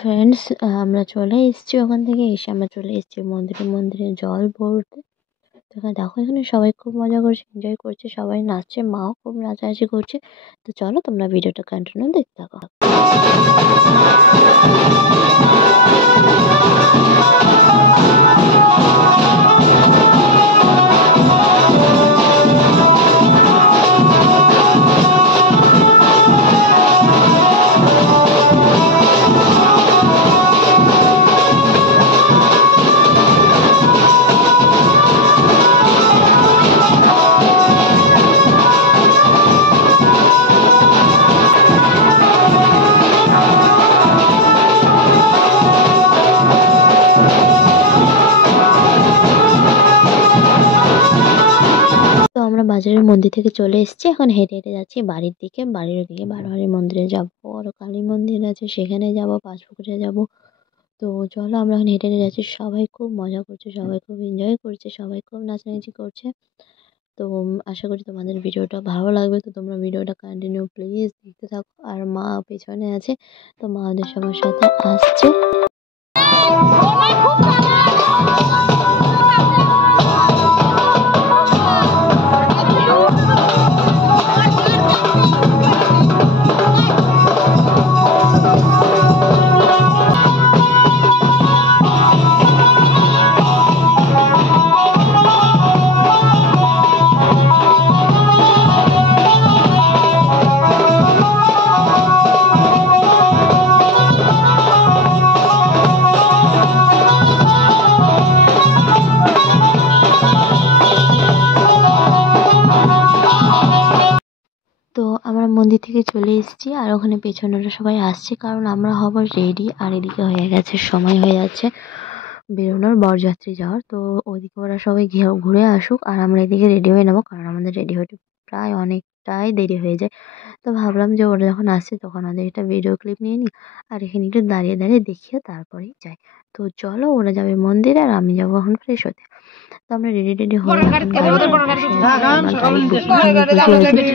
Friends, আমরা চলে এসেছি ওখান থেকে এসে আমরা চলে এসেছি মন্দিরে জল ভরতে। তো এখানে দেখো, এখানে সবাই খুব মজা করছে, এনজয় করছে, সবাই নাচছে, মাও খুব নাচানাচি করছে। তো চলো তোমরা ভিডিওটা কন্টিনিউ দেখতে থাকো। তো আমরা বাজারের মন্দির থেকে চলে এসেছি, এখন হেঁটে হেঁটে যাচ্ছি বাড়ির দিকে। বাড়ির ওদিকে বারোয়ারি মন্দিরে যাবো, আরো কালী মন্দির আছে সেখানে যাবো, পাঁচপুকুরে যাবো। তো চলো আমরা এখন হেঁটে হেঁটে যাচ্ছি, সবাই খুব মজা করছে, সবাই খুব এনজয় করছে, সবাই খুব নাচানাচি করছে। তো আশা করি তোমাদের ভিডিওটা ভালো লাগবে। তো তোমরা ভিডিওটা কন্টিনিউ প্লিজ দেখতে থাকো। আর মা পেছনে আছে, তো মা ওদের সবার সাথে আসছে। তো আমরা মন্দির থেকে চলে এসেছি, আর ওখানে পেছনেরা সবাই আসছে, কারণ আমরা হব রেডি। আর এদিকে হয়ে গেছে, সময় হয়ে যাচ্ছে বেরোনোর, বরযাত্রী যাওয়ার। তো ওইদিকে ওরা সবাই ঘুরে আসুক, আর আমরা এদিকে রেডি হয়ে নেবো, কারণ আমাদের রেডি হতে প্রায় অনেকটাই দেরি হয়ে যায়। তো ভাবলাম যে ওরা যখন আসছে তখন ওদের একটা ভিডিও ক্লিপ নিয়ে নিই, আর এখানে একটু দাঁড়িয়ে দাঁড়িয়ে দেখিয়ে তারপরেই যাই। তো চলো, ওরা যাবে মন্দিরে আর আমি যাবো এখন ফ্রেশ হতে। তো আমরা রেডি রেডি হয়ে এখন গাড়ি আমার গাড়ি বুকিং করে ফেলেছি।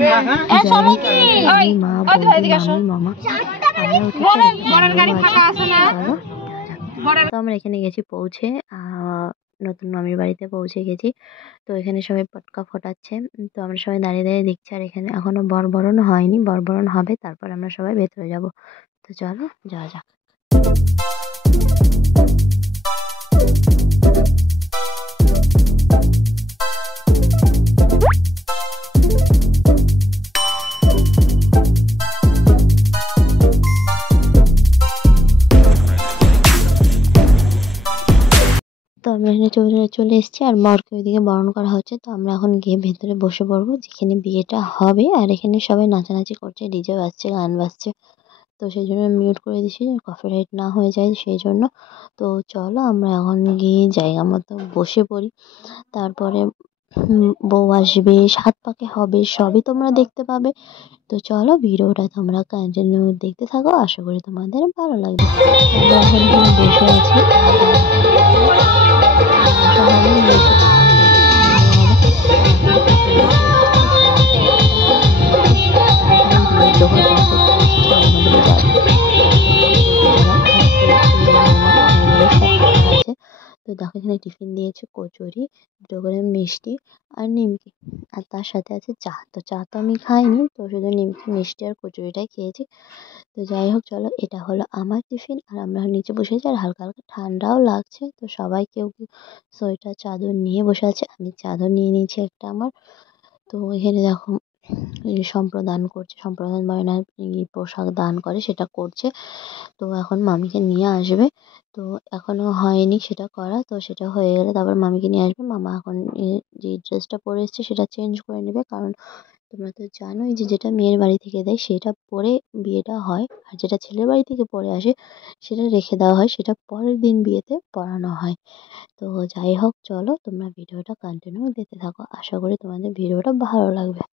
আমি, মা, বন্ধু, মামি, মামা, তো আমরা এখানে গেছি পৌঁছে, নতুন মামির বাড়িতে পৌঁছে গেছি। তো এখানে সবাই পটকা ফোটাচ্ছে। তো আমরা সবাই দাঁড়িয়ে দাঁড়িয়ে দেখছি, আর এখানে এখনো বরণ হয়নি, বরণ হবে, তারপর আমরা সবাই ভেতরে যাব। তো চলো যাওয়া যাক। তো আমরা এখানে চলে এসেছি, আর বরকে ওইদিকে বরণ করা হচ্ছে। তো আমরা এখন গিয়ে ভেতরে বসে পড়বো, যেখানে বিয়েটা হবে। আর এখানে সবাই নাচানাচি করছে, ডিজে বাজছে, গান বাজছে। তো সেই জন্য মিউট করে দিচ্ছি, কপিরাইট না হয়ে যায় সেই জন্য। তো চলো আমরা এখন গিয়ে জায়গা মতো বসে পড়ি। তারপরে বউ আসবে, সাত পাকে হবে, সবই তোমরা দেখতে পাবে। তো চলো ভিডিওটা তোমরা কন্টিনিউ দেখতে থাকো, আশা করি তোমাদের ভালো লাগবে। আমরা এখন এখানে বসে আছি। তো দেখো, এখানে টিফিন দিয়েছে, কচুরি, 2 করে মিষ্টি আর নিমকি, আর তার সাথে আছে চা। তো চা তো আমি খাইনি, তো শুধু নিমকি, মিষ্টি আর কচুরিটাই খেয়েছি। তো যাই হোক, চলো এটা হলো আমার টিফিন, আর আমরা নিচে বসেছি, আর হালকা হালকা ঠান্ডাও লাগছে। তো সবাই কেউ কেউ সোয়েটার চাদর নিয়ে বসে আছে, আমি চাদর নিয়ে নিয়েছি একটা আমার। তো এখানে দেখো সম্প্রদান করছে, সম্প্রদান বায়না পোশাক দান করে সেটা করছে। তো এখন মামিকে নিয়ে আসবে। তো এখনো হয়নি সেটা করা, তো সেটা হয়ে গেলে তারপর মামিকে নিয়ে আসবে। মামা এখন যে ড্রেসটা পরে এসছে সেটা চেঞ্জ করে নেবে, কারণ তোমরা তো জানোই যে যেটা মেয়ের বাড়ি থেকে দেয় সেটা পরে বিয়েটা হয়, আর যেটা ছেলের বাড়ি থেকে পরে আসে সেটা রেখে দেওয়া হয়, সেটা পরের দিন বিয়েতে পরানো হয়। তো যাই হোক, চলো তোমরা ভিডিওটা কন্টিনিউ দেখতে থাকো, আশা করি তোমাদের ভিডিওটা ভালো লাগবে।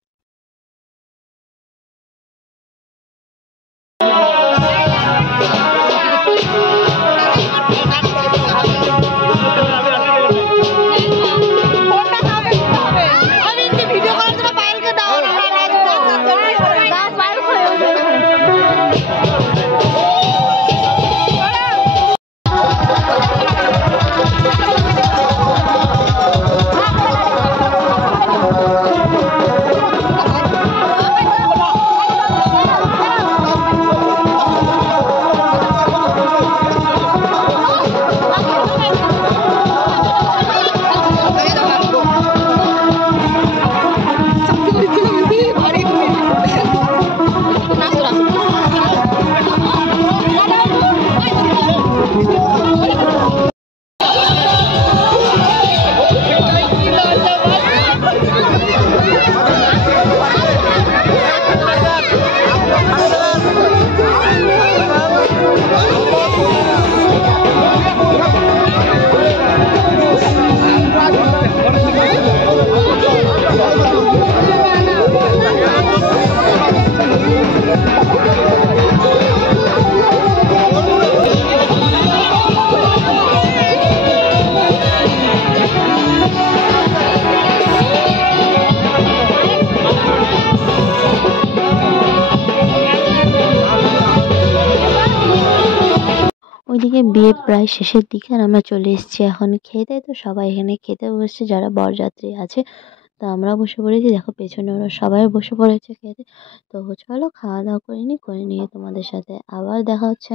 ওইদিকে বিয়ে প্রায় শেষের দিকে আর আমরা চলে এসেছি এখন খেতে। তো সবাই এখানে খেতে বসছে যারা বরযাত্রী আছে। তো আমরাও বসে পড়েছি, দেখো পেছনে ওরা সবাই বসে পড়েছে খেতে। তো চলো খাওয়া দাওয়া করে নিই, করে নিয়ে তোমাদের সাথে আবার দেখা হচ্ছে।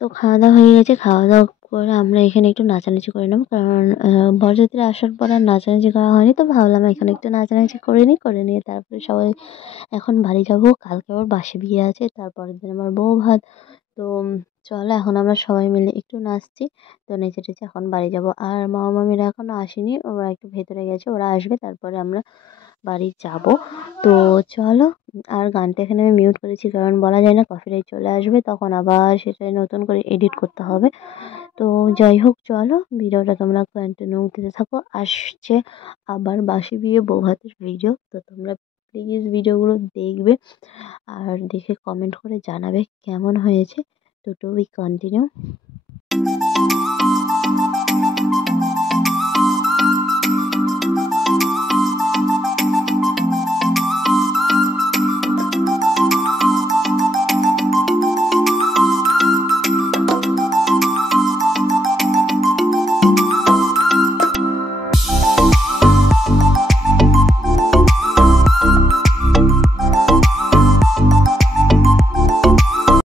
তো খাওয়া দাওয়া হয়ে গেছে, খাওয়া দাওয়া করে আমরা এখানে একটু নাচানাচি করে নেবো, কারণ বরযাত্রী আসার পর আর নাচানাচি করা হয়নি। তো ভাবলাম এখানে একটু নাচানাচি করে নিই, করে নিয়ে তারপরে সবাই এখন বাড়ি যাবো। কালকে আবার বাসি বিয়ে আছে, তারপরের দিন আমার বউ ভাত। তো চলো এখন আমরা সবাই মিলে একটু নাচছি। তো নেচে টেচে এখন বাড়ি যাব। আর মামা মামিরা এখনো আসেনি, ওরা একটু ভেতরে গেছে, ওরা আসবে তারপরে আমরা বাড়ি যাব। তো চলো, আর গানটা এখানে আমি মিউট করেছি কারণ বলা যায় না কপিরাইট চলে আসবে, তখন আবার সেটা নতুন করে এডিট করতে হবে। তো যাই হোক, চলো ভিডিওটা তোমরা কন্টিনিউ দিতে থাকো। আসছে আবার বাসি বিয়ে বউ ভাতের ভিডিও, তো তোমরা প্লিজ ভিডিওগুলো দেখবে আর দেখে কমেন্ট করে জানাবে কেমন হয়েছে। তো টু বি কন্টিনিউ।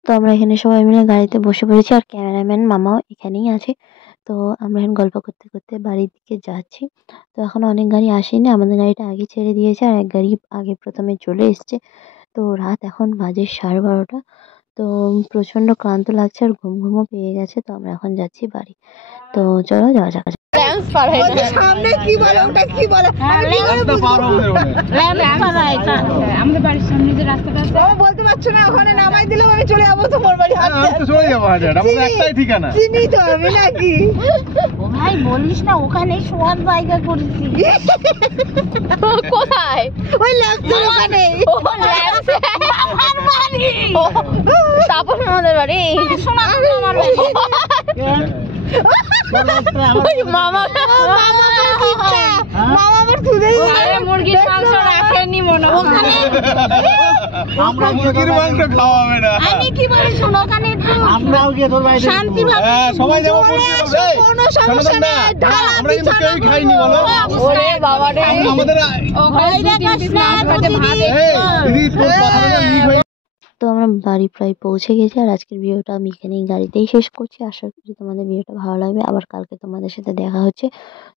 তো আমরা এখানে সবাই মিলে গাড়িতে বসে পড়েছি আর ক্যামেরাম্যান মামাও এখানেই আছে। তো আমরা এখন গল্প করতে করতে বাড়ির দিকে যাচ্ছি। তো এখন অনেক গাড়ি আসেনি, আমাদের গাড়িটা আগে ছেড়ে দিয়েছে আর এক গাড়ি আগে প্রথমে চলে এসছে। তো রাত এখন বাজে 12:30। তো প্রচন্ড ক্লান্ত লাগছে আর ঘুম ঘুমও পেয়ে গেছে। তো আমরা এখন যাচ্ছি বাড়ি। তো চলো যাওয়া যাক। সামনে কি বলে ওটা কি বলে আমাদের বাড়ির সামনে যে রাস্তাটা আছে আমি বলতে পারছি না, ওখানে নামাই দিলেও আমি চলে যাবো তোমার বাড়ি। আমি তো চলে যাবো, আমাদের একটাই ঠিকানা, চিনি তো আমি নাকি। ও ভাই বলিস না, ওখানে শোয়ার জায়গা করেছি। কোথায়? ওই ল্যাম্পের ওখানে। ও ল্যাম্প আমার বাড়ি, তারপর আমাদের বাড়ি শোনা আমার বাড়ি। মামা আমার দুধে মুরগির মাংস রাখেনি মনে হয়, আমরা মুরগির মাংস খাওয়াবে না। আমি কি বলি শোনো, ওখানে একটু আমরাও গিয়ে তোর বাড়িতে শান্তি ভাবে সবাই যাব, কোনো সমস্যা নেই, আমরা কিন্তু কেউ খাইনি বলো। ওরে বাবা রে, আমাদের ওখানে ভাত দিদি তোর কথাটা লিক হয়ে। তো আমরা বাড়ি প্রায় পৌঁছে গেছি আর আজকের ভিডিওটা আমি এখানেই গাড়িতেই শেষ করছি। আশা করি তোমাদের ভিডিওটা ভালো লাগবে, আবার কালকে তোমাদের সাথে দেখা হচ্ছে।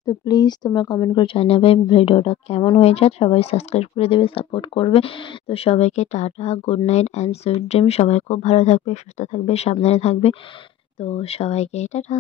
তো প্লিজ তোমরা কমেন্ট করে জানাবে ভিডিওটা কেমন হয়েছে, সবাই সাবস্ক্রাইব করে দেবে, সাপোর্ট করবে। তো সবাইকে tata, good night and sweet dream. সবাই খুব ভালো থাকবে, সুস্থ থাকবে, সাবধানে থাকবে। তো সবাইকে টাটা।